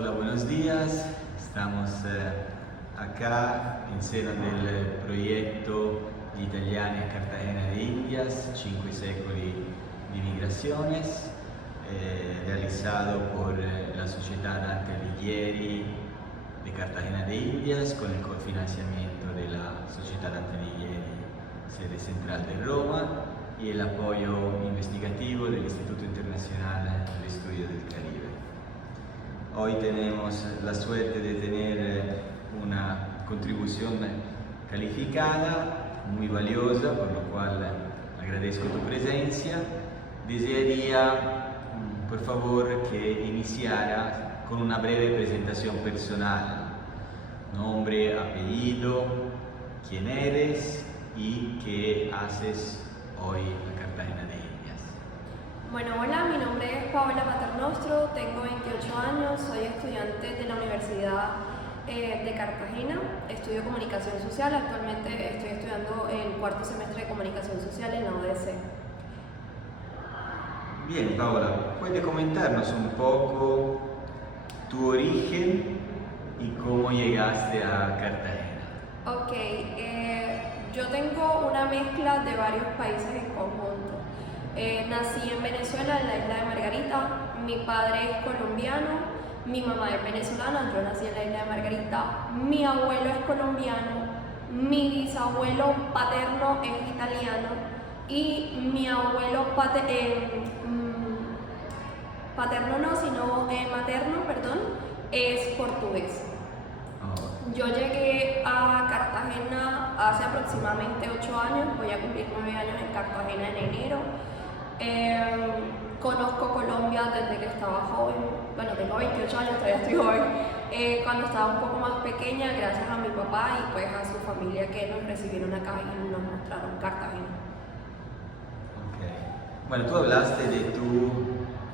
Hola, buenos días. Estamos acá en seno del proyecto Gli Italiani a Cartagena de Indias, 5 secoli di migraciones, realizado por la Sociedad Dante Alighieri de Cartagena de Indias con el cofinanciamiento de la Sociedad Dante Alighieri, sede central de Roma, y el apoyo investigativo del Instituto Internacional de Estudio del Caribe. Hoy tenemos la suerte de tener una contribución calificada, muy valiosa, por lo cual agradezco tu presencia. Desearía, por favor, que iniciara con una breve presentación personal. Nombre, apellido, quién eres y qué haces hoy en Cartagena de Indias. Bueno, hola, mi nombre es Paola Paternostro, tengo 28 años, soy estudiante de la Universidad de Cartagena, estudio Comunicación Social, actualmente estoy estudiando el cuarto semestre de Comunicación Social en la UDC. Bien, Paola, ¿puedes comentarnos un poco tu origen y cómo llegaste a Cartagena? Ok, yo tengo una mezcla de varios países en conjunto. Nací en Venezuela, en la isla de Margarita. Mi padre es colombiano, mi mamá es venezolana, yo nací en la isla de Margarita. Mi abuelo es colombiano, mi bisabuelo paterno es italiano y mi abuelo materno, perdón, es portugués. Yo llegué a Cartagena hace aproximadamente 8 años, voy a cumplir 9 años en Cartagena en enero. Conozco Colombia desde que estaba joven, bueno, tengo 28 años, todavía estoy joven. Cuando estaba un poco más pequeña, gracias a mi papá y pues a su familia que nos recibieron acá y nos mostraron Cartagena. Ok. Bueno, tú hablaste de tu,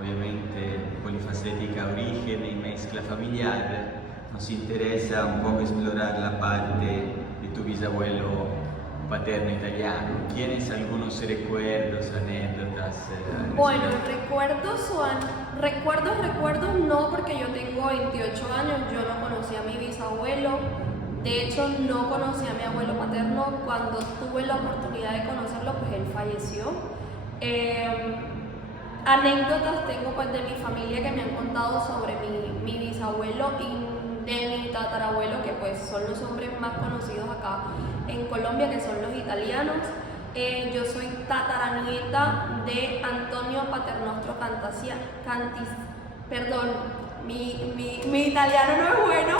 obviamente, polifacética origen y mezcla familiar. Nos interesa un poco explorar la parte de tu bisabuelo paterno italiano. ¿Tienes algunos recuerdos, anécdotas? Bueno, recuerdos no, porque yo tengo 28 años, yo no conocí a mi bisabuelo, de hecho no conocí a mi abuelo paterno. Cuando tuve la oportunidad de conocerlo, pues él falleció. Anécdotas tengo pues de mi familia que me han contado sobre mi bisabuelo y de mi tatarabuelo, que pues son los hombres más conocidos acá en Colombia, que son los italianos. Yo soy tataranieta de Antonio Paternostro perdón, mi italiano no es bueno,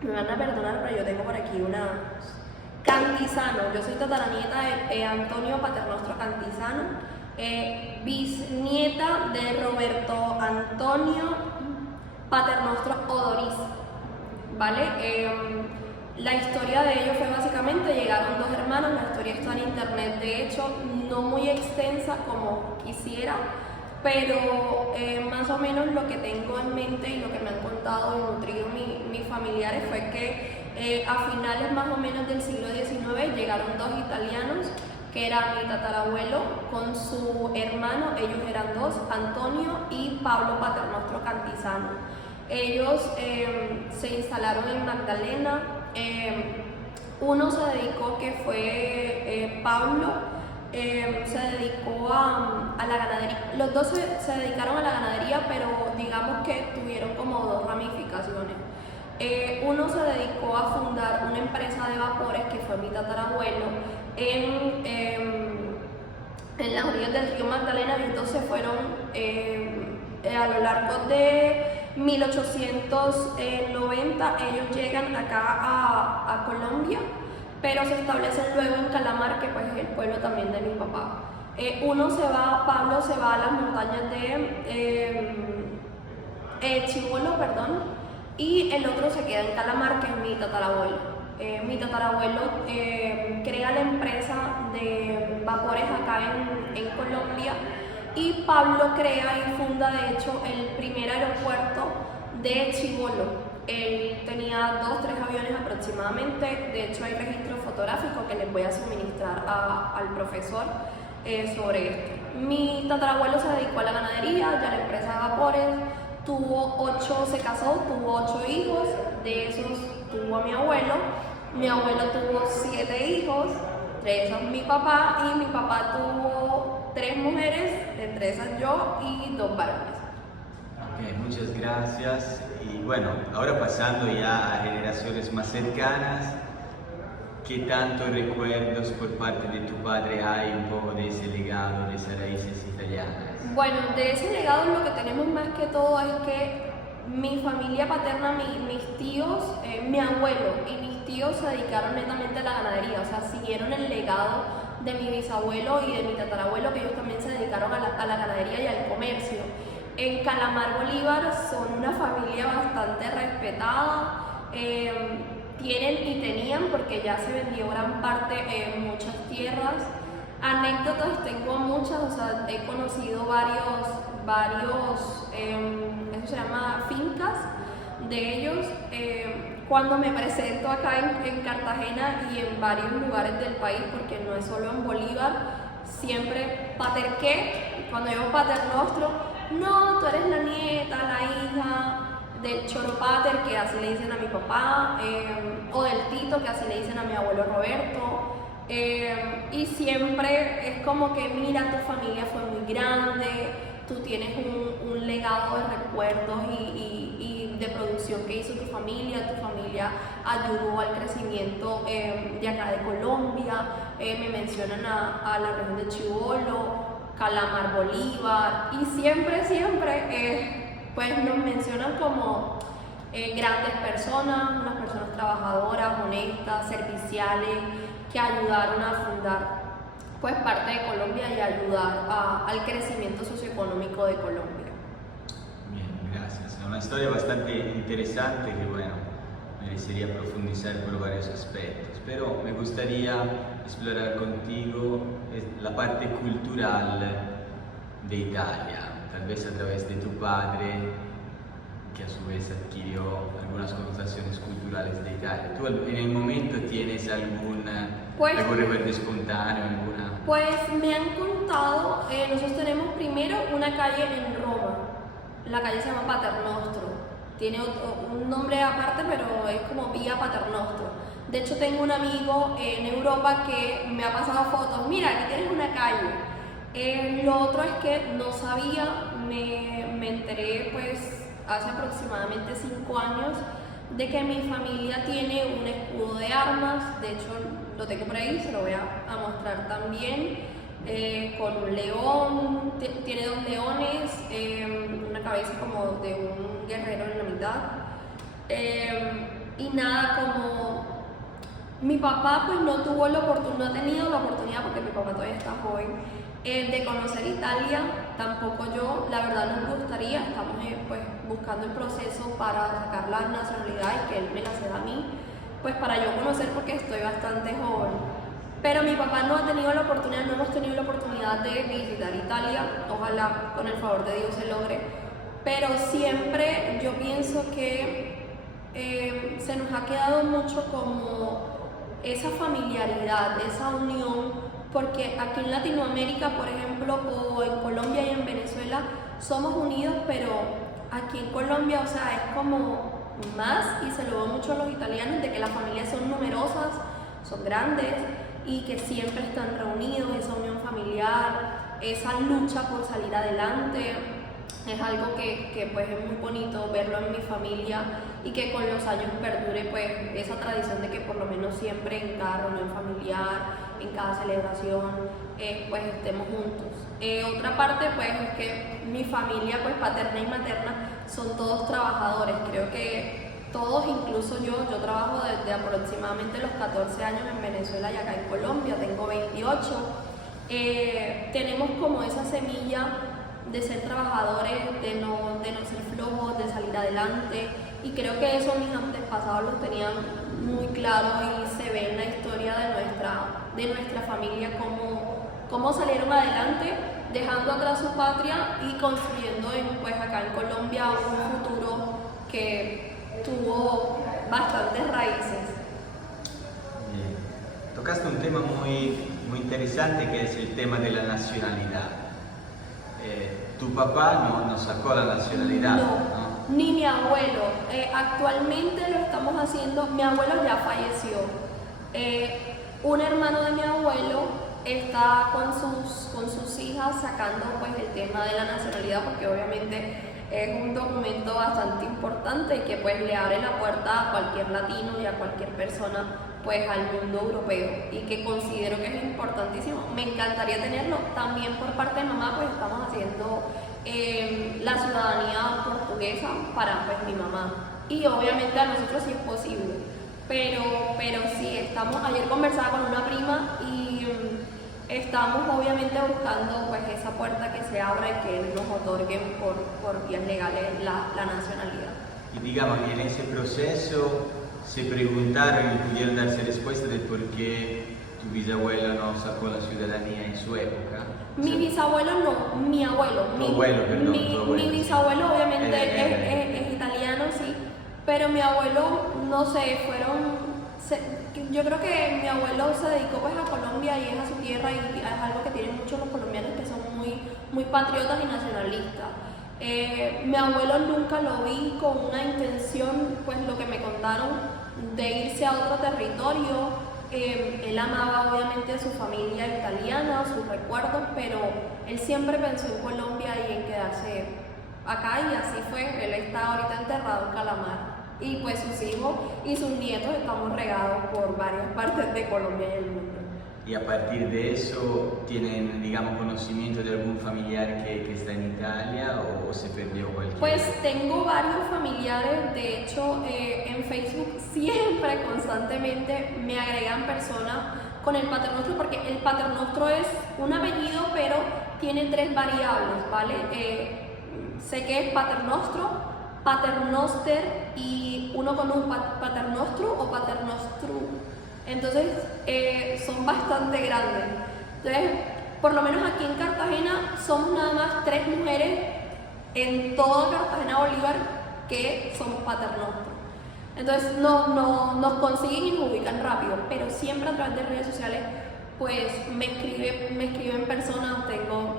me van a perdonar, pero yo tengo por aquí una Cantizano. Yo soy tataranieta de Antonio Paternostro Cantizano, bisnieta de Roberto Antonio Paternostro Odoris, ¿vale? La historia de ellos fue básicamente, llegaron dos hermanos, la historia está en internet, de hecho, no muy extensa como quisiera, pero más o menos lo que tengo en mente y lo que me han contado y nutrido mis familiares fue que a finales más o menos del siglo XIX llegaron dos italianos, que era mi tatarabuelo con su hermano, ellos eran dos, Antonio y Pablo Paternostro Cantizano. Ellos se instalaron en Magdalena. Uno se dedicó, que fue Pablo, se dedicó a la ganadería. Los dos se dedicaron a la ganadería, pero digamos que tuvieron como dos ramificaciones. Uno se dedicó a fundar una empresa de vapores, que fue mi tatarabuelo, en las orillas del río Magdalena, y entonces fueron a lo largo de 1890 ellos llegan acá a Colombia, pero se establecen luego en Calamar, que pues es el pueblo también de mi papá. Pablo se va a las montañas de Chibolo, perdón, y el otro se queda en Calamar, que es mi tatarabuelo. Mi tatarabuelo crea la empresa de vapores acá en Colombia, y Pablo crea y funda de hecho el primer aeropuerto de Chibolo. Él tenía 2-3 aviones aproximadamente, de hecho hay registro fotográfico que les voy a suministrar al profesor. sobre esto. Mi tatarabuelo se dedicó a la ganadería, ya la empresa de vapores, se casó, tuvo 8 hijos, de esos tuvo a mi abuelo tuvo 7 hijos, entre esos mi papá, y mi papá tuvo 3 mujeres, entre esas yo, y 2 varones. Ok, muchas gracias. Y bueno, ahora pasando ya a generaciones más cercanas, ¿qué tantos recuerdos por parte de tu padre hay un poco de ese legado, de esas raíces italianas? Bueno, de ese legado lo que tenemos más que todo es que mi familia paterna, mis tíos, mi abuelo y mis tíos se dedicaron netamente a la ganadería, o sea, siguieron el legado de mi bisabuelo y de mi tatarabuelo, que ellos también se dedicaron a la ganadería y al comercio. En Calamar Bolívar son una familia bastante respetada, tienen y tenían, porque ya se vendió gran parte, muchas tierras. Anécdotas tengo muchas, o sea, he conocido eso se llama fincas de ellos. Cuando me presento acá en Cartagena y en varios lugares del país, porque no es solo en Bolívar, siempre paterqué, cuando digo paternostro, no, tú eres la nieta, la hija del choropater, que así le dicen a mi papá, o del tito, que así le dicen a mi abuelo Roberto. Y siempre es como que, mira, tu familia fue muy grande, tú tienes un legado de recuerdos y de producción que hizo tu familia ayudó al crecimiento de acá de Colombia. Me mencionan a la región de Chibolo, Calamar Bolívar, y siempre pues nos mencionan como grandes personas, unas personas trabajadoras, honestas, serviciales, que ayudaron a fundar pues parte de Colombia y ayudar al crecimiento socioeconómico de Colombia. Bien, gracias. Es una historia bastante interesante que, bueno, merecería profundizar por varios aspectos, pero me gustaría explorar contigo la parte cultural de Italia, tal vez a través de tu padre, que a su vez adquirió algunas connotaciones culturales de Italia. ¿Tú en el momento tienes algún recuerdo espontáneo? Pues me han contado, nosotros tenemos primero una calle en Roma, la calle se llama Paternostro, tiene un nombre aparte, pero es como Vía Paternostro. De hecho, tengo un amigo en Europa que me ha pasado fotos, mira, aquí tienes una calle. Lo otro es que no sabía, me enteré pues hace aproximadamente 5 años de que mi familia tiene un escudo de armas. De hecho lo tengo por ahí, se lo voy a mostrar también, con un león, tiene 2 leones, una cabeza como de un guerrero en la mitad, y nada, como mi papá pues no ha tenido la oportunidad, porque mi papá todavía está joven, de conocer Italia, tampoco yo. La verdad nos gustaría, estamos pues buscando el proceso para sacar la nacionalidad y que él me la ceda a mí, pues para yo conocer, porque estoy bastante joven. Pero mi papá no ha tenido la oportunidad, no hemos tenido la oportunidad de visitar Italia, ojalá con el favor de Dios se logre, pero siempre yo pienso que se nos ha quedado mucho como esa familiaridad, esa unión, porque aquí en Latinoamérica, por ejemplo, o en Colombia y en Venezuela, somos unidos, pero aquí en Colombia, o sea, es como más, y se lo ve mucho a los italianos, de que las familias son numerosas, son grandes, y que siempre están reunidos, esa unión familiar, esa lucha por salir adelante. Es algo que pues es muy bonito verlo en mi familia, y que con los años perdure pues esa tradición de que por lo menos siempre en cada reunión familiar, en cada celebración, pues estemos juntos. Otra parte pues es que mi familia pues paterna y materna son todos trabajadores. Creo que todos, incluso yo trabajo desde aproximadamente los 14 años en Venezuela y acá en Colombia, tengo 28. Tenemos como esa semilla de ser trabajadores, de no ser flojos, de salir adelante, y creo que eso mis antepasados lo tenían muy claro, y se ve en la historia de nuestra familia cómo salieron adelante, dejando atrás su patria y construyendo pues acá en Colombia un futuro que tuvo bastantes raíces. Bien. Tocaste un tema muy muy interesante, que es el tema de la nacionalidad. Tu papá no sacó la nacionalidad, ¿no? Ni mi abuelo. Actualmente lo estamos haciendo, mi abuelo ya falleció. Un hermano de mi abuelo está con sus hijas sacando pues el tema de la nacionalidad, porque obviamente es un documento bastante importante y que pues le abre la puerta a cualquier latino y a cualquier persona pues al mundo europeo, y que considero que es importantísimo. Me encantaría tenerlo. También por parte de mamá pues estamos haciendo la ciudadanía portuguesa para pues mi mamá, y obviamente a nosotros sí es posible, pero sí estamos. Ayer conversaba con una prima y estamos obviamente buscando pues esa puerta que se abra y que nos otorguen por vías legales la nacionalidad. Y digamos que en ese proceso se preguntaron y pudieron darse respuesta de por qué tu bisabuelo no sacó la ciudadanía en su época. Mi bisabuelo no, mi abuelo. Tu abuelo, perdón, tu abuelo, mi bisabuelo obviamente es italiano, sí, pero mi abuelo, no sé, yo creo que mi abuelo se dedicó pues a Colombia y es a su tierra, y es algo que tienen muchos los colombianos, que son muy patriotas y nacionalistas. Mi abuelo nunca lo vi con una intención, pues lo que me contaron, de irse a otro territorio. Él amaba obviamente a su familia italiana, sus recuerdos, pero él siempre pensó en Colombia y en quedarse acá, y así fue. Él está ahorita enterrado en Calamar, y pues sus hijos y sus nietos estamos regados por varias partes de Colombia y el mundo. Y a partir de eso, ¿tienen, digamos, conocimiento de algún familiar que está en Italia o se perdió cualquier? Pues tengo varios familiares, de hecho en Facebook siempre, constantemente me agregan personas con el Paternostro, porque el Paternostro es un apellido pero tiene 3 variables, ¿vale? Sé que es Paternostro, Paternoster y uno con un Paternostro o Paternostru. Entonces son bastante grandes. Entonces, por lo menos aquí en Cartagena somos nada más 3 mujeres en toda Cartagena Bolívar que somos Paternostro. Entonces nos consiguen y nos ubican rápido, pero siempre a través de redes sociales pues me escriben personas. Tengo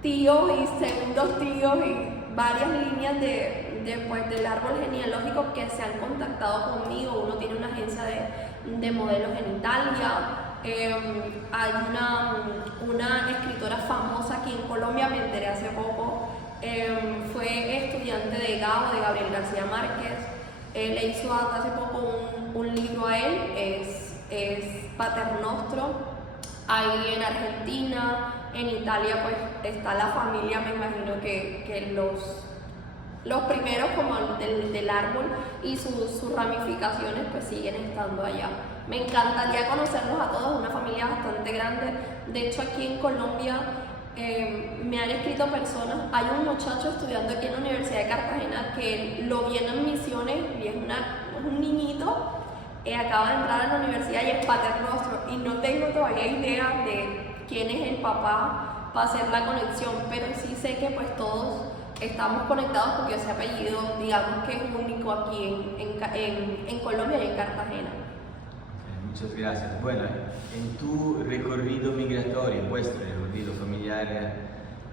tíos y segundos tíos y varias líneas pues, del árbol genealógico que se han contactado conmigo. Uno tiene una agencia de modelos en Italia. Hay una escritora famosa aquí en Colombia, me enteré hace poco, fue estudiante de Gabriel García Márquez. Le hizo hace poco un libro a él, es Paternostro. Ahí en Argentina, en Italia pues está la familia, me imagino que los primeros como del árbol y sus ramificaciones pues siguen estando allá. Me encantaría conocerlos a todos, una familia bastante grande. De hecho aquí en Colombia me han escrito personas. Hay un muchacho estudiando aquí en la Universidad de Cartagena que lo vi en Misiones y es un niñito. Acaba de entrar a la universidad y es Paternostro, y no tengo todavía idea de quién es el papá para hacer la conexión, pero sí sé que pues todos estamos conectados porque ese apellido, digamos que es único aquí en Colombia y en Cartagena. Muchas gracias. Bueno, en tu recorrido migratorio, en vuestro recorrido familiar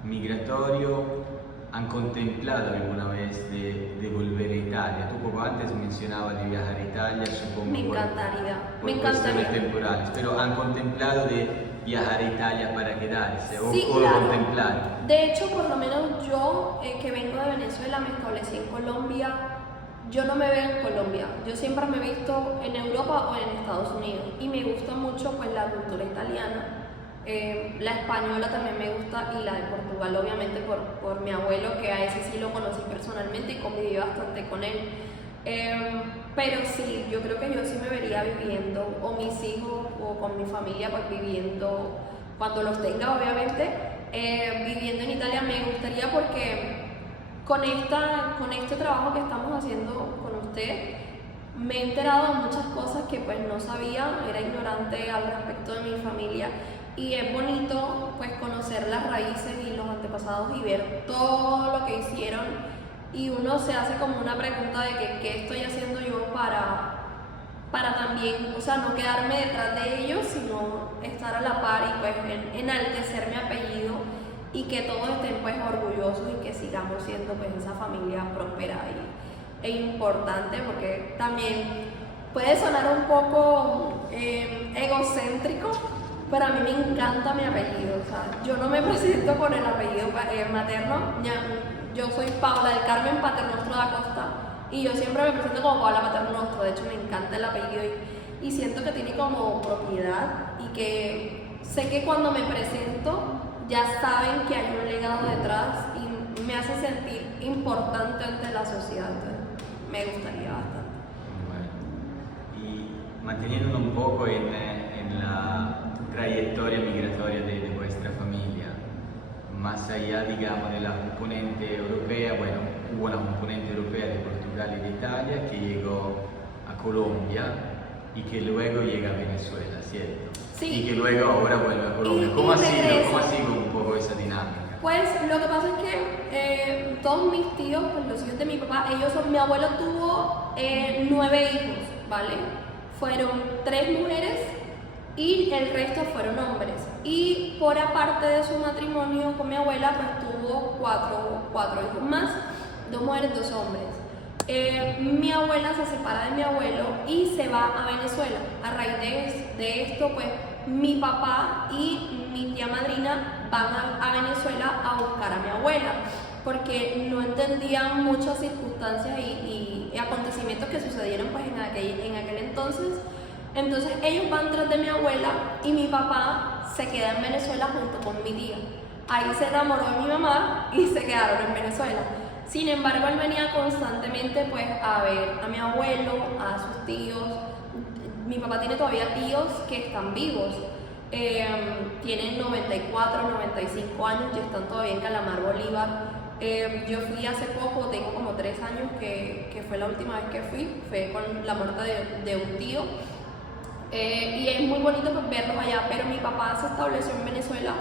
migratorio, ¿han contemplado alguna vez de volver a Italia? Tú poco antes mencionabas de viajar a Italia, supongo. Me encantaría. Por cuestiones temporales, pero ¿han contemplado de viajar a Italia para quedarse? Sí, ¿O claro. lo contemplaron? De hecho, por lo menos yo, que vengo de Venezuela, me establecí en Colombia. Yo no me veo en Colombia. Yo siempre me he visto en Europa o en Estados Unidos, y me gusta mucho pues la cultura italiana. La española también me gusta, y la de Portugal obviamente por mi abuelo, que a ese sí lo conocí personalmente y conviví bastante con él. Pero sí, yo creo que yo sí me vería viviendo, o mis hijos o con mi familia pues viviendo, cuando los tenga obviamente, viviendo en Italia. Me gustaría, porque con este trabajo que estamos haciendo con usted, me he enterado de muchas cosas que pues no sabía, era ignorante al respecto de mi familia. Y es bonito pues conocer las raíces y los antepasados y ver todo lo que hicieron, y uno se hace como una pregunta de que qué estoy haciendo yo para también, o sea, no quedarme detrás de ellos, sino estar a la par y pues enaltecer mi apellido y que todos estén pues orgullosos y que sigamos siendo pues esa familia próspera e importante, porque también puede sonar un poco egocéntrico, pero a mí me encanta mi apellido, o sea, yo no me presento con el apellido materno, yo soy Paula del Carmen Paternostro da Costa y yo siempre me presento como Paula Paternostro, de hecho me encanta el apellido y siento que tiene como propiedad y que sé que cuando me presento ya saben que hay un legado detrás y me hace sentir importante ante la sociedad, entonces me gustaría bastante. Bueno, y manteniéndonos un poco en la trayectoria migratoria de vuestra familia, más allá, digamos, de la componente europea, bueno, hubo una componente europea de Portugal y de Italia que llegó a Colombia y que luego llega a Venezuela, ¿cierto? Sí. Y que luego ahora vuelve a Colombia. ¿Cómo ha sido un poco esa dinámica? Pues lo que pasa es que todos mis tíos, pues los hijos de mi papá, mi abuelo tuvo 9 hijos, ¿vale? Fueron 3 mujeres y el resto fueron hombres. Y por aparte de su matrimonio con mi abuela, pues tuvo 4 hijos más, 2 mujeres, 2 hombres. Mi abuela se separa de mi abuelo y se va a Venezuela. A raíz de esto, pues mi papá y mi tía madrina van a Venezuela a buscar a mi abuela porque no entendían muchas circunstancias y acontecimientos que sucedieron pues en aquel entonces. Entonces ellos van tras de mi abuela y mi papá se queda en Venezuela junto con mi tía. Ahí se enamoró de mi mamá y se quedaron en Venezuela. Sin embargo, él venía constantemente pues a ver a mi abuelo, a sus tíos. Mi papá tiene todavía tíos que están vivos. Tienen 94, 95 años y están todavía en Calamar, Bolívar. Yo fui hace poco, tengo como 3 años que fue la última vez que fue con la muerte de un tío. Y es muy bonito pues verlos allá, pero mi papá se estableció en Venezuela.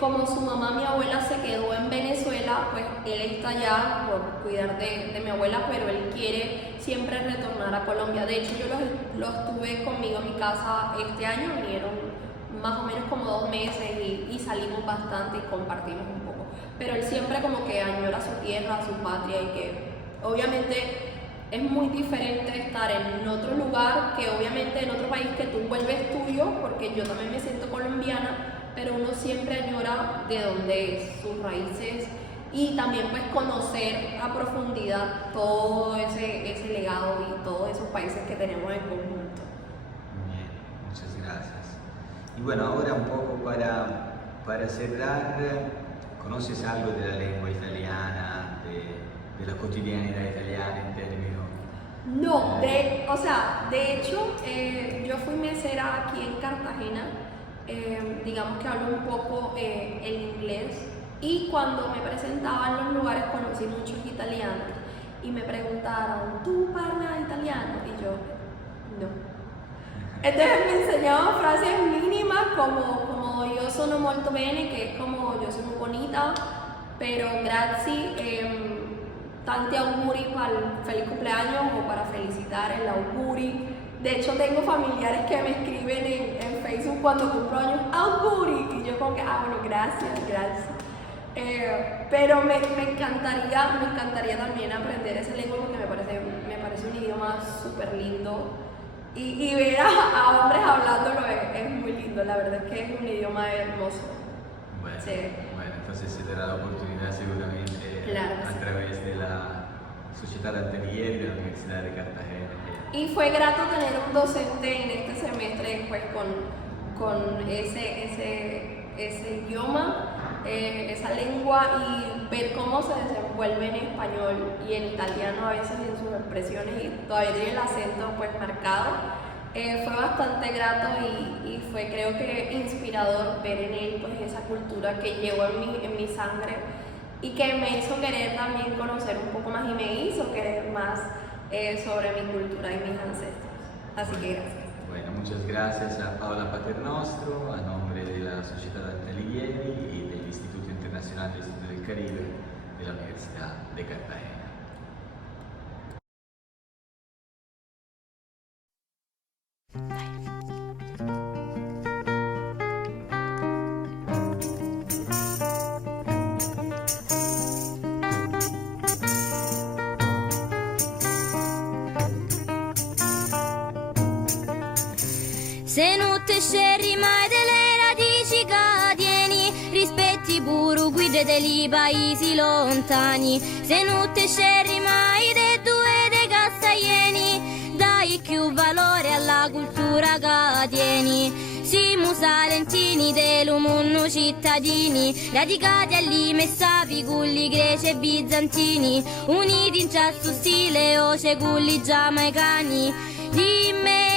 Como su mamá, mi abuela, se quedó en Venezuela, pues él está allá por cuidar de mi abuela, pero él quiere siempre retornar a Colombia. De hecho, yo los tuve conmigo en mi casa este año, vinieron más o menos como 2 meses y salimos bastante y compartimos un poco. Pero él siempre como que añora su tierra, su patria y que obviamente es muy diferente estar en otro lugar que obviamente en otro país que tú vuelves tuyo, porque yo también me siento colombiana, pero uno siempre añora de dónde es, sus raíces y también pues conocer a profundidad todo ese legado y todos esos países que tenemos en conjunto. Bien, muchas gracias. Y bueno, ahora un poco para cerrar, ¿conoces algo de la lengua italiana, de la cotidianidad italiana en términos? No, de hecho, yo fui mesera aquí en Cartagena. Digamos que hablo un poco el inglés y cuando me presentaba en los lugares conocí muchos italianos y me preguntaron, ¿tú hablas italiano? Y yo, no. Entonces me enseñaban frases mínimas como yo sono molto bene, que es como yo soy muy bonita, pero grazie, tanti auguri para el feliz cumpleaños o para felicitar el auguri. De hecho, tengo familiares que me escriben en Facebook cuando cumplo años, auguri, y yo como que, bueno, gracias. Pero me encantaría también aprender esa lengua porque me parece un idioma súper lindo. Y ver a hombres hablándolo es muy lindo, la verdad es que es un idioma hermoso. Bueno, Sí. bueno, entonces se dará la oportunidad seguramente Claro, a sí. través de la Sociedad Atelier de la Universidad de Cartagena. Y fue grato tener un docente en este semestre pues con ese idioma, esa lengua y ver cómo se desenvuelve en español y en italiano a veces en sus expresiones y todavía tiene el acento pues marcado. Fue bastante grato y fue creo que inspirador ver en él pues esa cultura que llevo en mi sangre y que me hizo querer también conocer un poco más y me hizo querer más sobre mi cultura y mis ancestros. Así que gracias. Bueno, muchas gracias a Paola Paternostro, a nombre de la Sociedad Atelier y del Instituto Internacional de Estudios del Caribe de la Universidad de Cartagena. Se non te scerri mai delle radici cadieni, rispetti pure guide dei paesi lontani. Se non te scerri mai dei due dei castaglieni, dai più valore alla cultura che tieni. Siamo salentini dell'umunno cittadini, radicati all'i messapi culli greci e bizantini, uniti in ciasto stile o cegulli giamaicani. Dimmi